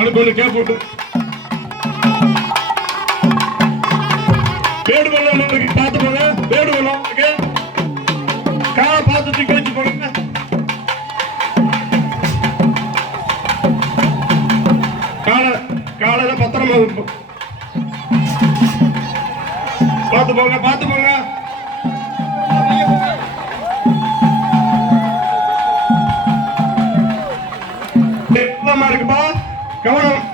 அனுப்பி கேட்டு பேடு வெள்ளம் பார்த்து போங்க. பேடு வெள்ளம் காலை பார்த்து தூக்கி வச்சு போங்க. காலையில பத்திரமா பார்த்து போங்க. பார்த்து போங்க. இருக்குப்பா, கவனம்.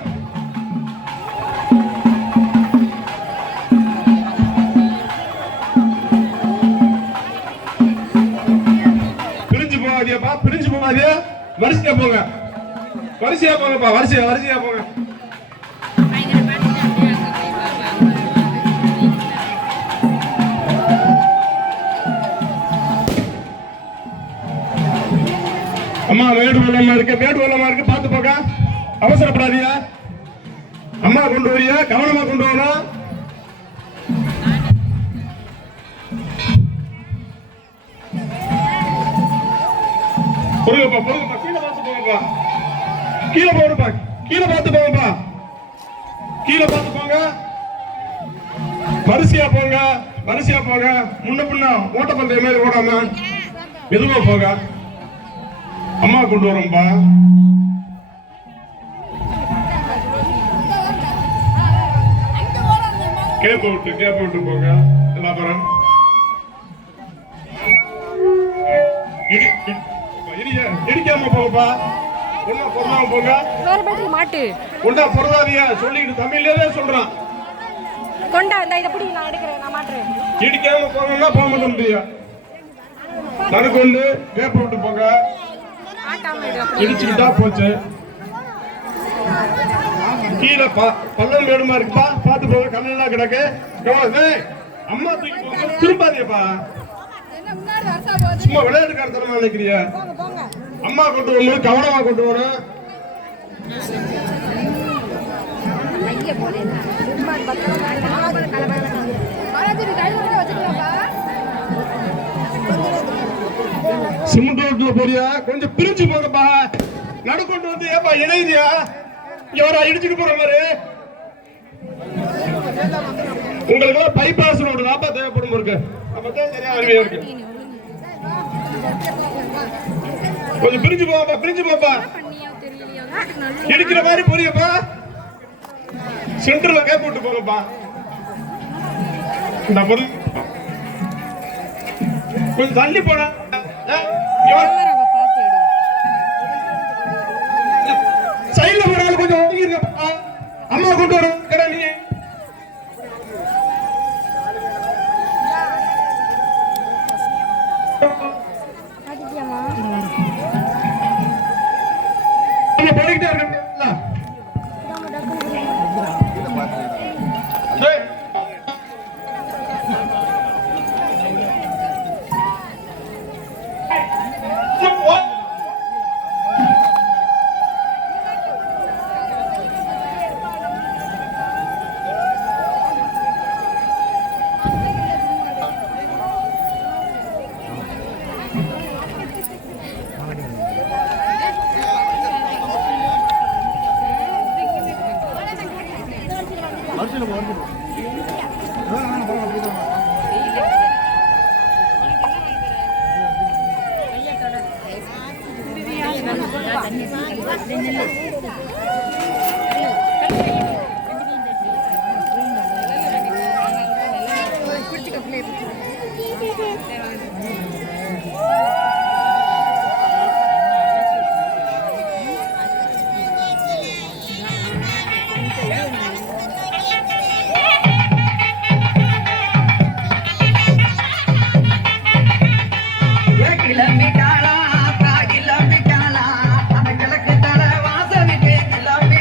பிரிஞ்சு போகாதியாப்பா, பிரிஞ்சு போகாதியா. வரிசையா போங்க, வரிசையா போங்கப்பா, வரிசையா போங்க. அம்மா வேடு வெள்ளமா இருக்கு, பார்த்து போக. அவசரப்படாதீங்க. அம்மா கொண்டு வரியா, கவனமா கொண்டு வரணும். பொறுங்கப்பா, கீழே பார்த்து போங்கப்பா. கீழே போடுப்பா, கீழே பார்த்து போங்கப்பா. கீழே பார்த்து போங்க. வரிசையா போங்க. முன்ன பின்ன ஓட்டப்பந்தய மாதிரி ஓடாம மெதுவா போக. அம்மா கொண்டு வரோம்பா. கேப்ப விட்டு போங்க. எல்லாரும் இடிக்காம போங்கப்பா. ஒன்னா பொருளாம போங்க. மாட்டு ஒன்னா பொருளாதியா சொல்லிட்டு தமிழ்லயே சொல்றான். கொண்டா இந்த இத புடி, நான் எடுக்கிறேன், நான் மாட்றேன். இடிக்காம போகணும்னா போக முடியும். நடுக்கொண்டு கேப்ப விட்டு போங்க. இடிச்சுக்கிட்டா போச்சு. கீழே பள்ளம் வேணுமா இருக்குப்பா, பார்த்து போங்க. கண்ணெல்லாம் கிடக்கு. அம்மா தூக்கி போங்க. திரும்பாதியப்பா, சும்மா விளையாட்டுக்காரத்தனமா நினைக்கிறியா? அம்மா கொண்டு வரணும், கவனமா கொண்டு வரணும். சிமெண்ட் ரோட்ல போறியா? கொஞ்சம் பிரிச்சு போங்கப்பா. நடுக்கொண்டு வந்து ஏப்பா இணைதியா? எவரா இடிச்சுட்டு போற மாதிரி? உங்களுக்கு எல்லாம் பைபாஸ் ரோடு தாப்பா தேவைப்படும் இருக்கு. அப்பதான் சரியா அருமையா இருக்கு. கொஞ்சம் பிரிஞ்சு போப்பா. இடிக்கிற மாதிரி போறியப்பா. சென்டர்ல கேப் விட்டு போங்கப்பா. இந்த பொருள் கொஞ்சம் தள்ளி போன. சைட்ல போனாலும் கொஞ்சம் ஒதுங்கிருக்கப்பா. அம்மா கொண்டு வர நீ. போய்கிட்டே இருக்க. கிளம்பிட்டாளா கிளம்பிட்டாளா அந்த கிழக்கு தலை வாசலுக்கு கிளம்பி